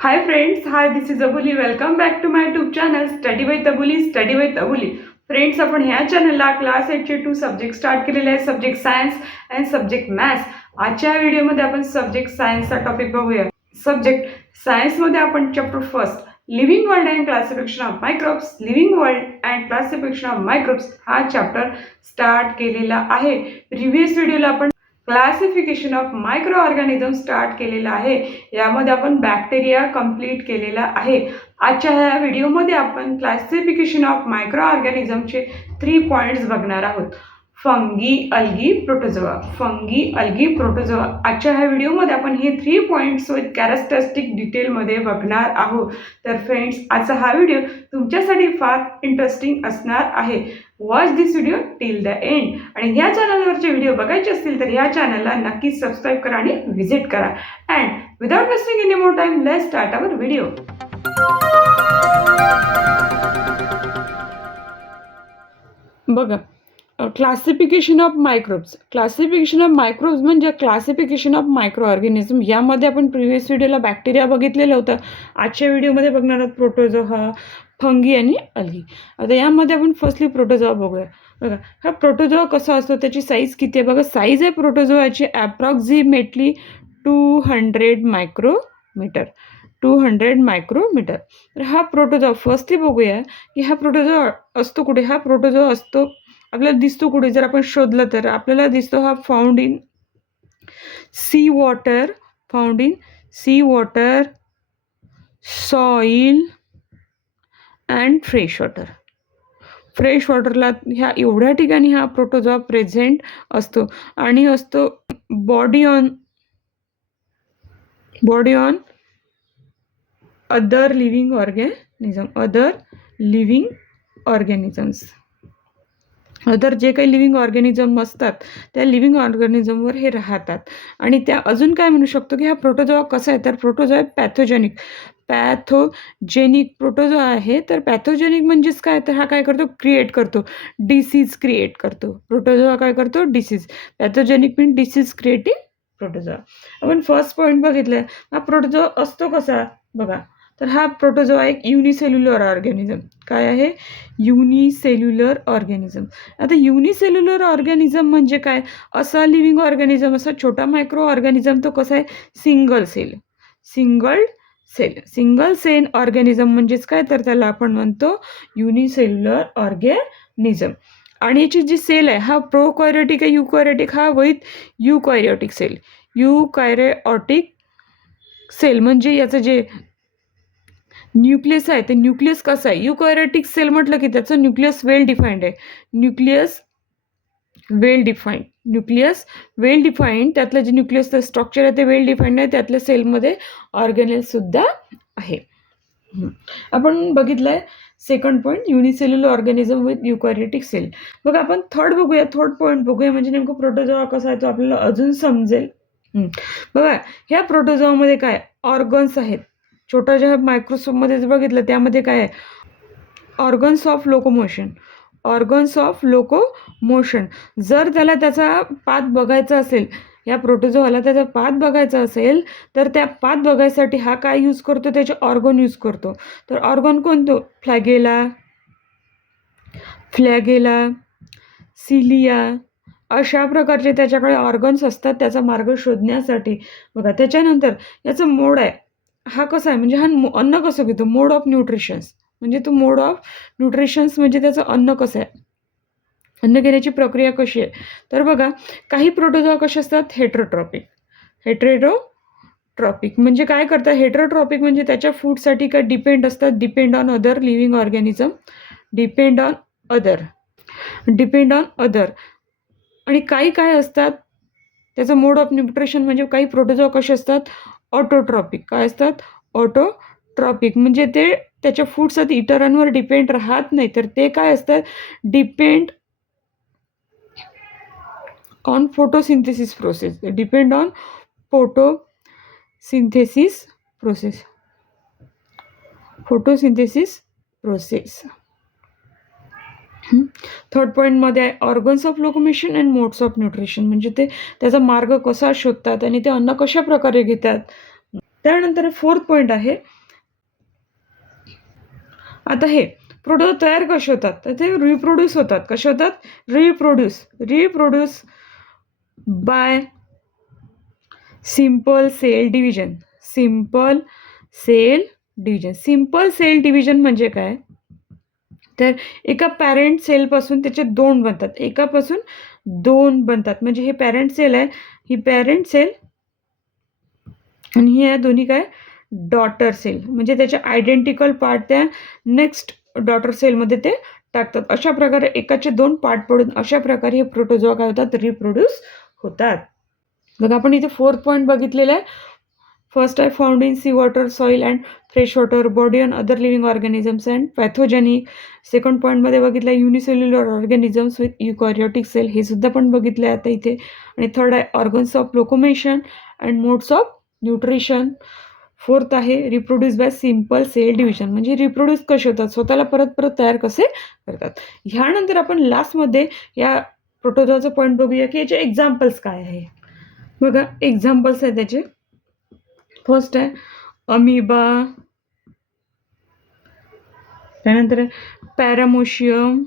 Hi friends, hi, this is Abuli. Welcome back to my YouTube channel Study by Abuli, Study with Abuli. Friends, आपण ह्या चॅनलला class 8चे 2 subject start केलेले आहेत, subject science and subject maths. आजच्या व्हिडिओमध्ये आपण subject सायन्सचा topic बघूया. सब्जेक्ट सायन्समध्ये आपण chapter first living world and classification of microbes, living world and classification of microbes हा चॅप्टर स्टार्ट केलेला आहे. प्रिव्हियस व्हिडिओला आपण classification of micro organism start केलेला आहे. यामध्ये आपण बॅक्टेरिया कंप्लीट केलेला आहे. आजच्या ह्या व्हिडिओमध्ये आपण क्लासिफिकेशन ऑफ मायक्रो ऑर्गॅनिझमचे 3 पॉईंट्स बघणार आहोत. Fungi, algae, protozoa. Fungi, algae, protozoa. आजच्या ह्या व्हिडिओमध्ये आपण हे 3 पॉईंट्स विथ कॅरेक्टरिस्टिक डिटेलमध्ये बघणार आहोत. तर फ्रेंड्स, आजचा हा व्हिडिओ तुमच्यासाठी फार इंटरेस्टिंग असणार आहे. Watch this video till the end. आणि ह्या चॅनलवरचे व्हिडिओ बघायचे असतील तर ह्या चॅनलला नक्कीच सबस्क्राईब करा आणि व्हिजिट करा. And without wasting any more time, let's start our video. बघा, classification of microbes. Classification of microbes म्हणजे क्लासिफिकेशन ऑफ मायक्रो ऑर्गॅनिझम. यामध्ये आपण प्रिव्हियस व्हिडिओला बॅक्टेरिया बघितलेलं होतं. आजच्या व्हिडिओमध्ये बघणार आहोत प्रोटोझोआ, फंगी आणि अल्गी. आता यामध्ये आपण फर्स्टली प्रोटोझोआ बघूया. बघा, हा प्रोटोझोआ कसा असतो, त्याची साईज किती आहे बघा. साईज आहे प्रोटोझोआची ॲप्रॉक्सिमेटली 200 मायक्रोमीटर. 200 मायक्रोमीटर. तर हा प्रोटोझोआ फर्स्टली बघूया की हा प्रोटोझोआ असतो कुठे. हा प्रोटोझोआ असतो आपल्याला दिसतो कुठे, जर आपण शोधलं तर आपल्याला दिसतो हा found in sea water. Found in sea water, soil and fresh water. Fresh वॉटरला ह्या एवढ्या ठिकाणी हा प्रोटोझोआ प्रेझेंट असतो. आणि असतो body on other living organism. Other living organisms. Other जे काही लिव्हिंग ऑर्गॅनिझम असतात त्या लिव्हिंग ऑर्गॅनिझमवर हे राहतात. आणि त्या अजून काय म्हणू शकतो की हा प्रोटोझोआ कसा आहे, तर प्रोटोझोआ पॅथोजेनिक. प्रोटोझोआ आहे. तर पॅथोजेनिक म्हणजेच काय, तर हा काय करतो, क्रिएट करतो, डिसीज क्रिएट करतो. प्रोटोझोआ काय करतो, डिसीज. पॅथोजेनिक मीन डिसीज क्रिएटिंग प्रोटोझोआ. आपण फर्स्ट पॉईंट बघितलं. हा प्रोटोझोआ असतो कसा बघा, तर हा प्रोटोझोआ एक युनिसेल्युलर ऑर्गॅनिझम. काय आहे, युनिसेल्युलर ऑर्गॅनिझम. आता युनिसेल्युलर ऑर्गॅनिझम म्हणजे काय, असा लिव्हिंग ऑर्गॅनिझम, असा छोटा मायक्रो ऑर्गॅनिझम तो कसा आहे, single cell. Single cell organism म्हणजेच काय, तर त्याला आपण म्हणतो युनिसेल्युलर ऑर्गॅनिझम. आणि याची जी सेल आहे हा प्रोकॅरियोटिक आहे, युकॅरियोटिक. हा विथ युकॅरियोटिक सेल. युकॅरियोटिक सेल म्हणजे याचं जे न्यूक्लियस आहे ते न्यूक्लियस कसं आहे. युकॅरियोटिक सेल म्हटलं की त्याचं न्यूक्लियस वेल डिफाईंड आहे. न्यूक्लियस वेल डिफाईंड. त्यातलं जे न्यूक्लियसचं स्ट्रक्चर आहे ते वेल डिफाईंड आहे. त्यातल्या सेलमध्ये ऑर्गॅनेलसुद्धा आहे. आपण बघितलं आहे second point, unicellular organism with eukaryotic cell. बघा, आपण थर्ड पॉईंट बघूया म्हणजे नेमकं प्रोटोझोआ कसा आहे तो आपल्याला अजून समजेल. बघा, ह्या प्रोटोझोआमध्ये काय ऑर्गन्स आहेत. छोट्या ज्या मायक्रोस्कोपमध्ये बघितलं त्यामध्ये काय आहे, ऑर्गन्स ऑफ लोकोमोशन. जर त्याला त्याचा पाथ बघायचा असेल, या प्रोटोझोआला त्याचा पाथ बघायचा असेल तर त्या पाथ बघायसाठी हा काय यूज करतो, त्याचे ऑर्गन यूज करतो. तर ऑर्गन कोणतो, फ्लॅगेला, सिलिया, अशा प्रकारचे त्याच्याकडे ऑर्गन्स असतात त्याचा मार्ग शोधण्यासाठी. बघा, त्याच्यानंतर याचं मोड आहे. हा कसा आहे म्हणजे हा अन्न कसं घेतो, मोड ऑफ न्यूट्रिशन्स. म्हणजे तो मोड ऑफ न्यूट्रिशन्स म्हणजे त्याचं अन्न कसं आहे, अन्न घेण्याची प्रक्रिया कशी आहे. तर बघा, काही प्रोटोझोआ कसे असतात, हेटेरोट्रॉपिक म्हणजे काय करतात, हेटेरोट्रॉपिक म्हणजे त्याच्या फूडसाठी काय डिपेंड असतात, depend on other living organism. Depend on other. आणि काही काय असतात त्याचं मोड ऑफ न्यूट्रिशन म्हणजे काही प्रोटोझोआ कसे असतात, ऑटोट्रॉपिक. काय असतात, ऑटोट्रॉपिक म्हणजे ते त्याच्या फूडसाठी इतरांवर डिपेंड राहत नाही. तर ते काय असतात, depend on photosynthesis process. Depend on photosynthesis process. Third पॉईंटमध्ये आहे organs of locomotion and modes of nutrition म्हणजे ते त्याचा मार्ग कसा शोधतात आणि ते अन्न कशा प्रकारे घेतात. त्यानंतर 4th पॉईंट आहे, आता हे प्रोटोजोआ तयार कसे होतात, तर ते रिप्रोड्यूस होतात. कसे होतात? Reproduce by simple cell division. Simple cell division म्हणजे काय, तर एका पॅरेंट सेलपासून त्याचे 2 बनतात. एकापासून 2 बनतात. म्हणजे हे पॅरेंट सेल आहे, ही पॅरेंट सेल आणि हे दोन्ही काय, डॉटर सेल. म्हणजे त्याचे आयडेंटिकल पार्ट त्या नेक्स्ट डॉटर सेलमध्ये ते टाकतात. अशा प्रकारे एकाचे 2 पार्ट पडून अशा प्रकारे हे प्रोटोजोआ काय होतात, रिप्रोड्यूस होतात. बघा आपण इथे 4th पॉईंट बघितलेला आहे. फर्स्ट आहे found in sea water, soil and fresh water, body and other living organisms and pathogenic. Second पॉईंटमध्ये बघितलं आहे unicellular organisms with eukaryotic sale, हे सुद्धा पण बघितलं आहे आता इथे. आणि थर्ड आहे organs of locomotion and modes of nutrition. 4th आहे reproduce by simple cell division, म्हणजे रिप्रोड्यूस कसे होतात, स्वतःला परत परत तयार कसे करतात. ह्यानंतर आपण लास्टमध्ये या प्रोटोजोआचा पॉईंट बघूया की याचे एक्झाम्पल्स काय आहे. बघा एक्झाम्पल्स आहे त्याचे. फर्स्ट आहे अमिबा, त्यानंतर पॅरामोशियम,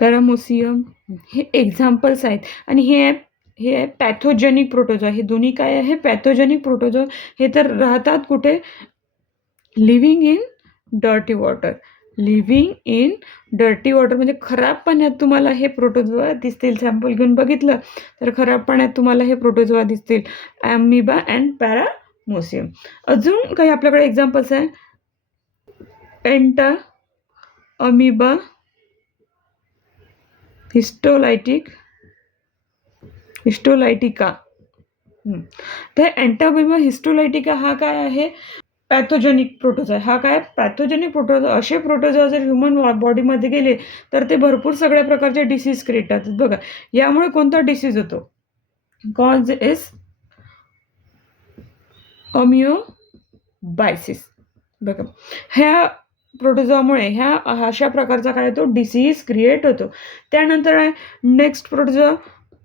पॅरामोसियम, हे एक्झाम्पल्स आहेत. आणि हे आहे पॅथोजेनिक प्रोटोजोआ. हे दोन्ही काय आहे, पॅथोजेनिक प्रोटोजोआ. हे तर राहतात कुठे, लिव्हिंग इन डर्टी वॉटर. म्हणजे खराब पाण्यात तुम्हाला हे प्रोटोजोआ दिसतील. सॅम्पल घेऊन बघितलं तर खराब पाण्यात तुम्हाला हे प्रोटोजोआ दिसतील, ॲमिबा अँड पॅरामोसियम. अजून काही आपल्याकडे एक्झाम्पल्स आहे, एंटा अमिबा हिस्टोलायटिका. तर एंटामिबा हिस्टोलायटिका हा काय आहे, पॅथोजेनिक प्रोटोजोआ. हा काय, पॅथोजेनिक प्रोटोजोआ. असे प्रोटोजोआ जर ह्युमन बॉडीमध्ये गेले तर ते भरपूर सगळ्या प्रकारचे डिसीज क्रिएट करतात. बघा यामुळे कोणता डिसीज होतो, कॉज इज अमिओबायसिस. बघा ह्या प्रोटोजोआमुळे ह्या अशा प्रकारचा काय होतो, डिसीज क्रिएट होतो. त्यानंतर आहे next protozoa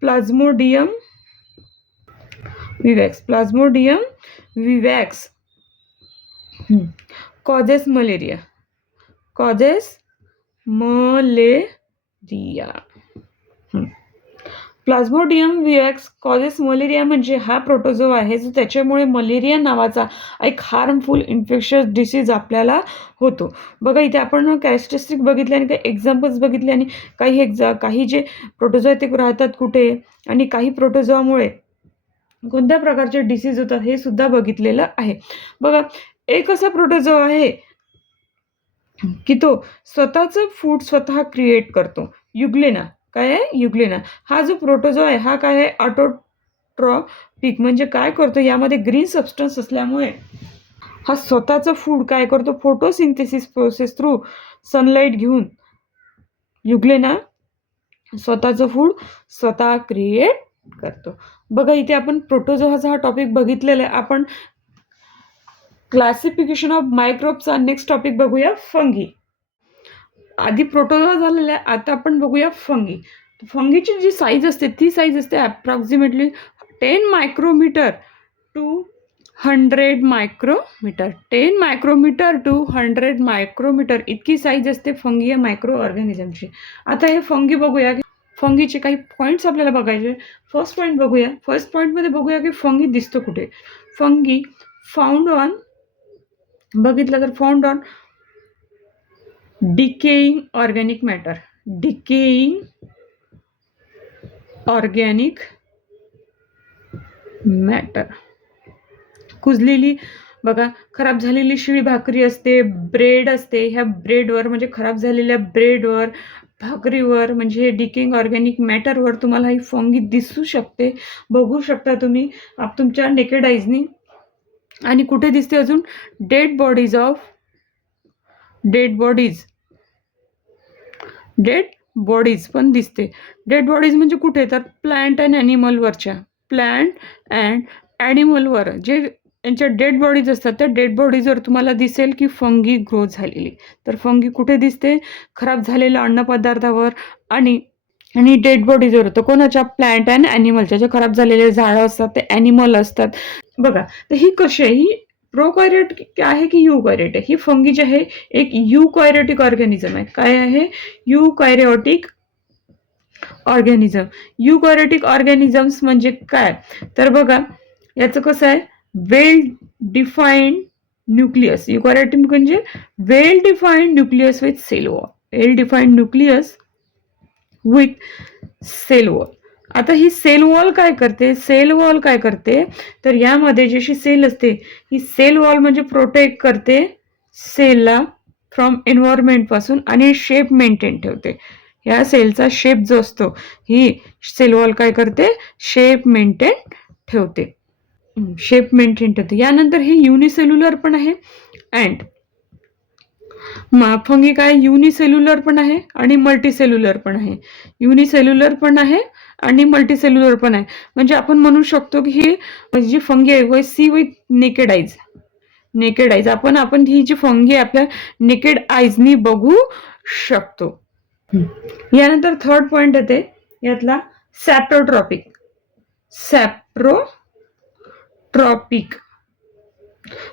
plasmodium vivax. Causes malaria. Plasmodium vivax causes malaria म्हणजे हा प्रोटोजोआ आहे जो त्याच्यामुळे मलेरिया नावाचा एक हार्मफुल इन्फेक्शस डिसीज आपल्याला होतो. बघा इथे आपण कॅरेक्टरिस्टिक बघितले आणि काही एक्झाम्पल्स बघितले आणि काही जे प्रोटोजोआ ते राहतात कुठे आणि काही प्रोटोजोआमुळे कोणत्या प्रकारचे डिसीज होतात हे सुद्धा बघितलेलं आहे. बघा एक असा प्रोटोजोआ आहे की तो स्वतःचं फूड स्वतः क्रिएट करतो. युग्लेना. काय आहे, युग्लेना. हा जो प्रोटोजोआ आहे हा काय आहे, ऑटोट्रॉपिक. म्हणजे काय करतो, यामध्ये ग्रीन सबस्टन्स असल्यामुळे हा स्वतःचं फूड काय करतो, फोटोसिंथेसिस प्रोसेस थ्रू सनलाईट घेऊन युग्लेना स्वतःचं फूड स्वतः क्रिएट करतो. बघा इथे आपण प्रोटोजोआचा हा टॉपिक बघितलेला आहे. आपण क्लासिफिकेशन ऑफ मायक्रोब्सचा नेक्स्ट टॉपिक बघूया, फंगी. आधी प्रोटोजोआ झालेला आहे, आता आपण बघूया फंगी. फंगीची जी साईज असते ती साईज असते approximately 10 micrometre to 100 micrometre. 10 micrometre to 100 micrometre इतकी साईज असते फंगी या मायक्रो ऑर्गॅनिझमची. आता हे फंगी बघूया की फंगीचे काही पॉईंट्स आपल्याला बघायचे. फर्स्ट पॉईंट बघूया. फर्स्ट पॉईंटमध्ये बघूया की फंगी दिसतो कुठे. फंगी फाउंड ऑन, बघितलं तर found on decaying organic matter. कुजलेली, बघा खराब झालेली शिळी भाकरी असते, ब्रेड असते, ह्या ब्रेडवर म्हणजे खराब झालेल्या ब्रेडवर, भाकरीवर म्हणजे हे डिकेइंग ऑर्गॅनिक मॅटरवर तुम्हाला ही फंगी दिसू शकते, बघू शकता तुम्ही तुमच्या नेकेड आईजनी. आणि कुठे दिसते अजून, डेड बॉडीज पण दिसते. डेड बॉडीज म्हणजे कुठे, तर प्लांट अँड ॲनिमलवर जे यांच्या डेड बॉडीज असतात त्या डेड बॉडीजवर तुम्हाला दिसेल की फंगी ग्रो झालेली. तर फंगी कुठे दिसते, खराब झालेल्या अन्नपदार्थावर आणि आणि डेड बॉडी जर होतं कोणाच्या, प्लांट अँड ॲनिमलच्या, जे खराब झालेले झाडं असतात ते ॲनिमल असतात बघा. तर ही कशी आहे, ही प्रोकॅरियोटिक आहे की युकॅरियोटिक आहे? ही फंगी जी आहे एक युकॅरियोटिक ऑर्गॅनिझम आहे. काय आहे? युकॅरियोटिक ऑर्गॅनिझम. युकॅरियोटिक ऑर्गॅनिझम्स म्हणजे काय, तर बघा याचं कसं आहे, वेल डिफाईन्ड न्यूक्लियस. युकॅरियोटिक म्हणजे well defined nucleus with cell wall. Well defined nucleus with cell wall. आता ही सेल वॉल काय करते, सेल वॉल काय करते, तर यामध्ये जशी सेल असते ही सेल वॉल म्हणजे प्रोटेक्ट करते सेलला फ्रॉम एन्व्हायरमेंट पासून आणि शेप मेंटेन ठेवते. या सेलचा शेप जो असतो ही सेल वॉल काय करते, शेप मेंटेन ठेवते. शेप मेंटेन ठेवते. यानंतर हे युनिसेल्युलर पण आहे अँड फंगी काय युनिसेल्युलर पण आहे आणि मल्टीसेल्युलर पण आहे. युनिसेल्युलर पण आहे आणि मल्टीसेल्युलर पण आहे. म्हणजे आपण म्हणू शकतो की ही जी फंगी आहे see with naked eyes. Naked eyes आपण ही जी फंगी आपल्या नेकेड आईजनी बघू शकतो. यानंतर थर्ड पॉइंट येते यातला सॅप्रोट्रॉपिक. सॅप्रोट्रॉपिक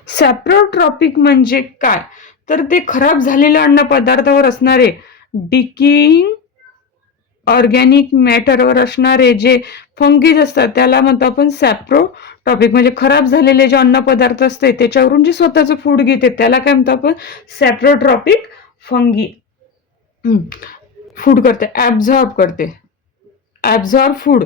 सॅप्रोट्रॉपिक म्हणजे काय, तर ते खराब झालेल्या अन्न पदार्थावर असणारे डिकेइंग ऑर्गॅनिक मॅटरवर असणारे जे फंगीज असतात त्याला म्हणतो आपण सॅप्रोट्रॉपिक. म्हणजे खराब झालेले जे अन्न पदार्थ असते त्याच्यावरून जे स्वतःचं फूड घेते त्याला काय म्हणतो आपण, सॅप्रोट्रॉपिक फंगी. फूड करते, ऍब्झॉर्ब करते, ऍब्झॉर्ब फूड.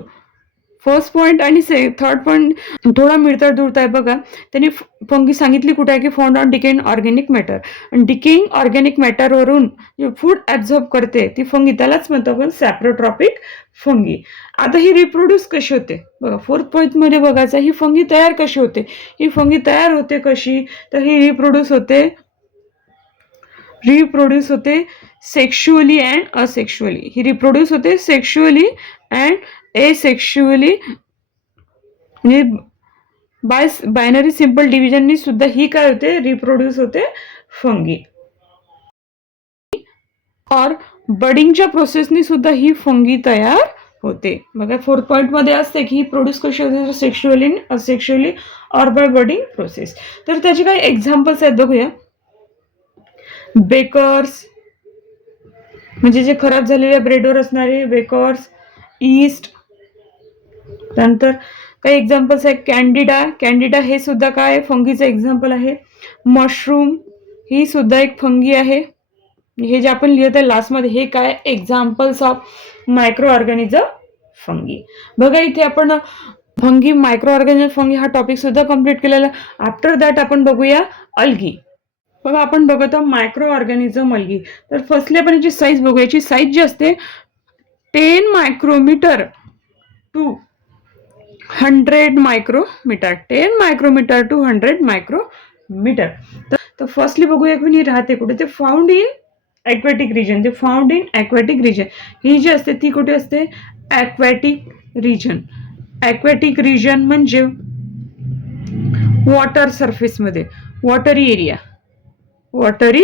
फर्स्ट पॉइंट आणि थर्ड पॉइंट थोडा मिळता जुळता आहे बघा. त्यांनी फंगी सांगितली कुठे आहे की found on decaying organic matter. आणि डिकेइंग ऑर्गॅनिक मॅटरवरून जे फूड ऍब्झॉर्ब करते ती फंगी त्यालाच म्हणतो आपण सॅप्रोट्रॉपिक फंगी. आता ही रिप्रोड्यूस कशी होते बघा, फोर्थ पॉइंट मध्ये बघायचं ही फंगी तयार कशी होते. ही फंगी तयार होते कशी, तर ही रिप्रोड्यूस होते sexually and asexually. He reproduce होते सेक्शुअली अँड एसेक्शुअली. म्हणजे बाय बायनरी सिंपल डिव्हिजननी सुद्धा ही काय होते, रिप्रोड्यूस होते फंगी. और बडिंगच्या प्रोसेसनी सुद्धा ही फंगी तयार होते. बघा फोर्थ पॉइंट मध्ये असते की ही प्रोड्यूस कशी होते, सेक्शुअली असेक्शुअली और बाय बडिंग प्रोसेस. तर त्याचे काही एक्झाम्पल्स आहेत बघूया. बेकर्स म्हणजे जे खराब झालेल्या ब्रेडवर असणारे बेकर्स, ईस्ट. त्यानंतर काही एक्झाम्पल्स आहेत कॅन्डिडा. कॅन्डिडा हे सुद्धा काय फंगीचं एक्झाम्पल आहे. मशरूम ही सुद्धा एक फंगी आहे. हे जे आपण लिहित आहे लास्टमध्ये हे काय examples of micro organism fungi. बघा इथे आपण फंगी, मायक्रो ऑर्गॅनिझम फंगी हा टॉपिक सुद्धा कम्प्लीट केलेला. आफ्टर दॅट आपण बघूया अल्गी. बघा आपण बघत आहोत मायक्रो ऑर्गॅनिझम अल्गी. तर फर्स्टली आपण याची साईज बघूया. याची साईज जी असते 10 micrometre to 100 micrometre. 10 micrometre to 100 micrometre. तर फर्स्टली बघूया की राहते कुठे, ते फाउंड इन ॲक्वॅटिक रिजन. ते फाउंड इन ॲक्वॅटिक रिजन. ही जी असते ती कुठे असते, ॲक्वॅटिक रिजन. ॲक्वॅटिक रिजन म्हणजे वॉटर सरफेसमध्ये, वॉटरी एरिया. वॉटरी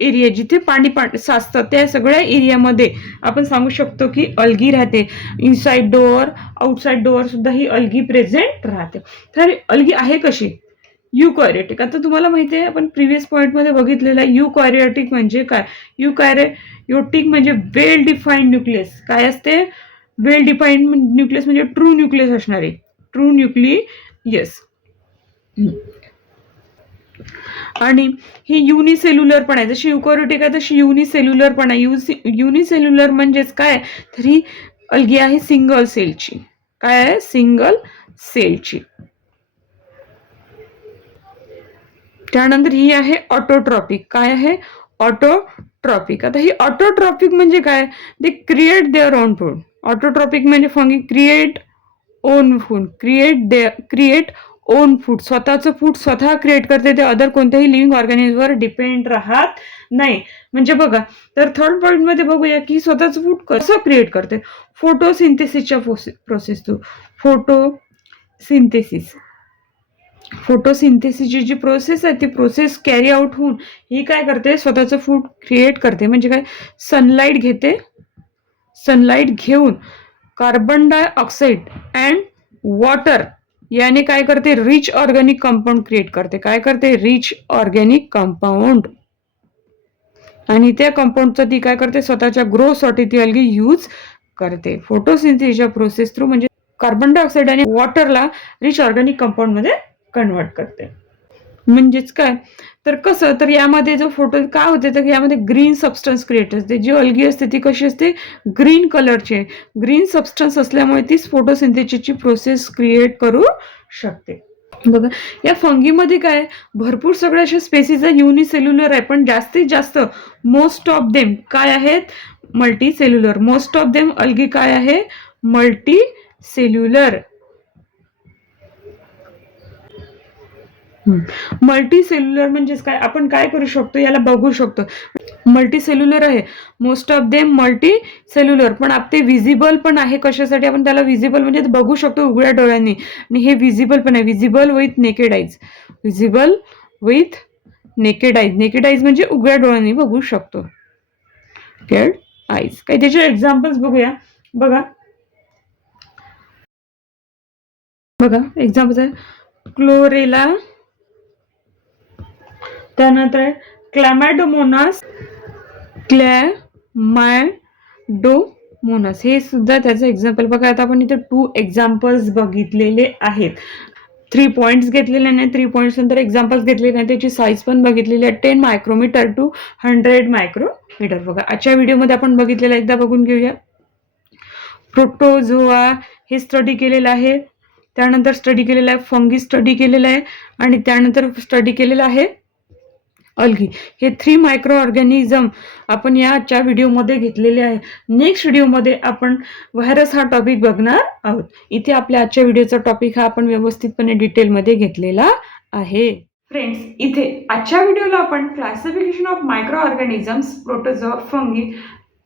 एरिया जिथे पाणी साचतं त्या सगळ्या एरियामध्ये आपण सांगू शकतो की अल्गी राहते. इनसाइड डोअर, आउटसाइड डोअर सुद्धा ही अल्गी प्रेझेंट राहते. तर अल्गी आहे कशी, युकॅरियोटिक. आता तुम्हाला माहिती आहे आपण प्रिव्हियस पॉइंटमध्ये बघितलेलं आहे युकॅरियोटिक म्हणजे काय. युकॅरियोटिक म्हणजे वेल डिफाईन्ड न्यूक्लियस. काय असते, वेल डिफाईन्ड न्यूक्लियस म्हणजे ट्रू न्यूक्लियस असणारे, ट्रू न्यूक्लियस. आणि ही युनिसेल्युलर पण आहे. जशी युकॅरियोटिक आहे तशी युनिसेल्युलर पण आहे. युनिसेल्युलर म्हणजेच काय, तर ही अल्गी आहे सिंगल सेलची. काय आहे, सिंगल सेलची. त्यानंतर ही आहे ऑटोट्रॉपिक. काय आहे, ऑटोट्रॉपिक. आता ही ऑटोट्रॉपिक म्हणजे काय, they create their own food. Autotrophic म्हणजे fungi create own food, create own food. स्वतःचं फूड स्वतः क्रिएट करते, ते अदर कोणत्याही लिव्हिंग ऑर्गॅनिझमवर डिपेंड राहत नाही. म्हणजे बघा, तर थर्ड पॉइंट मध्ये बघूया की स्वतःचं फूड कसं क्रिएट करते. फोटोसिंथेसिसच्या प्रोसेस थ्रू. फोटोसिंथेसिसची जी प्रोसेस आहे ती प्रोसेस कॅरी आउट होऊन ही काय करते, स्वतःचं फूड क्रिएट करते. म्हणजे काय, सनलाईट घेते, सनलाईट घेऊन कार्बन डायऑक्साईड अँड वॉटर याने काय करते, रिच ऑर्गॅनिक कंपाऊंड क्रिएट करते. काय करते, रिच ऑर्गॅनिक कंपाऊंड. आणि त्या कंपाऊंडचा ती काय करते, स्वतःच्या ग्रोथसाठी ती अल्गी यूज करते. फोटोसिंथेसिसच्या प्रोसेस थ्रू म्हणजे कार्बन डायऑक्साईड आणि वॉटरला रिच ऑर्गॅनिक कंपाऊंड मध्ये कन्वर्ट करते. म्हणजेच काय तर कसं, तर यामध्ये जो फोटो काय होते तर यामध्ये ग्रीन सबस्टन्स क्रिएट असते. जी अल्गी असते ती कशी असते, ग्रीन कलरची आहे. ग्रीन सबस्टन्स असल्यामुळे तीच फोटोसिंथेसिसची प्रोसेस क्रिएट करू शकते. बघा या फंगीमध्ये काय भरपूर सगळे असे स्पेसिस आहे, युनिसेल्युलर आहे, पण जास्तीत जास्त मोस्ट ऑफ देम काय आहेत, multi cellular. Most of them algae काय आहे, मल्टी सेल्युलर. मल्टी सेल्युलर म्हणजेच काय, आपण काय करू शकतो याला बघू शकतो. मल्टी सेल्युलर आहे, most of them multi cellular, पण ते विजिबल पण आहे. कशासाठी, आपण त्याला विजिबल म्हणजे बघू शकतो उघड्या डोळ्यांनी, आणि हे विजिबल पण आहे. Visible with naked eyes. Visible with naked eyes. Naked eyes म्हणजे उघड्या डोळ्यांनी बघू शकतो. Naked eyes. काही त्याचे एक्झाम्पल्स बघूया. बघा एक्झाम्पल्स आहे क्लोरेला, त्यानंतर क्लॅमॅडोमोनास, क्लॅमॅडोमोनास हे सुद्धा त्याचं एक्झाम्पल. बघा आता आपण इथे 2 एक्झाम्पल्स बघितलेले आहेत. 3 पॉइंट्स घेतलेले नाही, 3 पॉइंट्स नंतर एक्झाम्पल्स घेतलेले नाही, त्याची साईज पण बघितलेली आहे 10 मायक्रोमीटर टू 100 मायक्रोमीटर. बघा आजच्या व्हिडिओमध्ये आपण बघितलेलं एकदा बघून घेऊया. प्रोटोझोआ हे स्टडी केलेलं आहे, त्यानंतर स्टडी केलेलं आहे फंगी, स्टडी केलेलं आहे, आणि त्यानंतर स्टडी केलेलं आहे अल्गी. हे 3 मायक्रो ऑर्गॅनिझम आपण याच्या व्हिडिओमध्ये घेतलेले आहे. नेक्स्ट व्हिडिओमध्ये आपण व्हायरस हा टॉपिक बघणार आहोत. इथे आपल्या आजच्या व्हिडिओचा टॉपिक हा आपण व्यवस्थितपणे डिटेलमध्ये घेतलेला आहे. फ्रेंड्स, इथे आजच्या व्हिडिओला आपण classification of micro organisms, protozoa, fungi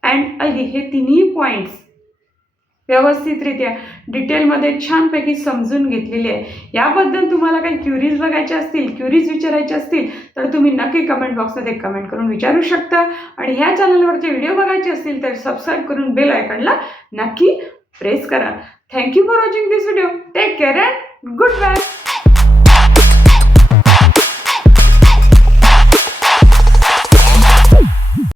and algae हे तिन्ही पॉइंट्स व्यवस्थितरित्या डिटेलमध्ये छानपैकी समजून घेतलेली आहे. याबद्दल तुम्हाला काही क्युरीज बघायचे असतील, क्युरीज विचारायचे असतील तर तुम्ही नक्की कमेंट बॉक्समध्ये कमेंट करून विचारू शकता. आणि ह्या चॅनलवरचे व्हिडिओ बघायचे असतील तर सबस्क्राईब करून बेल आयकॉनला नक्की प्रेस करा. Thank you for watching this video. Take care and good bye.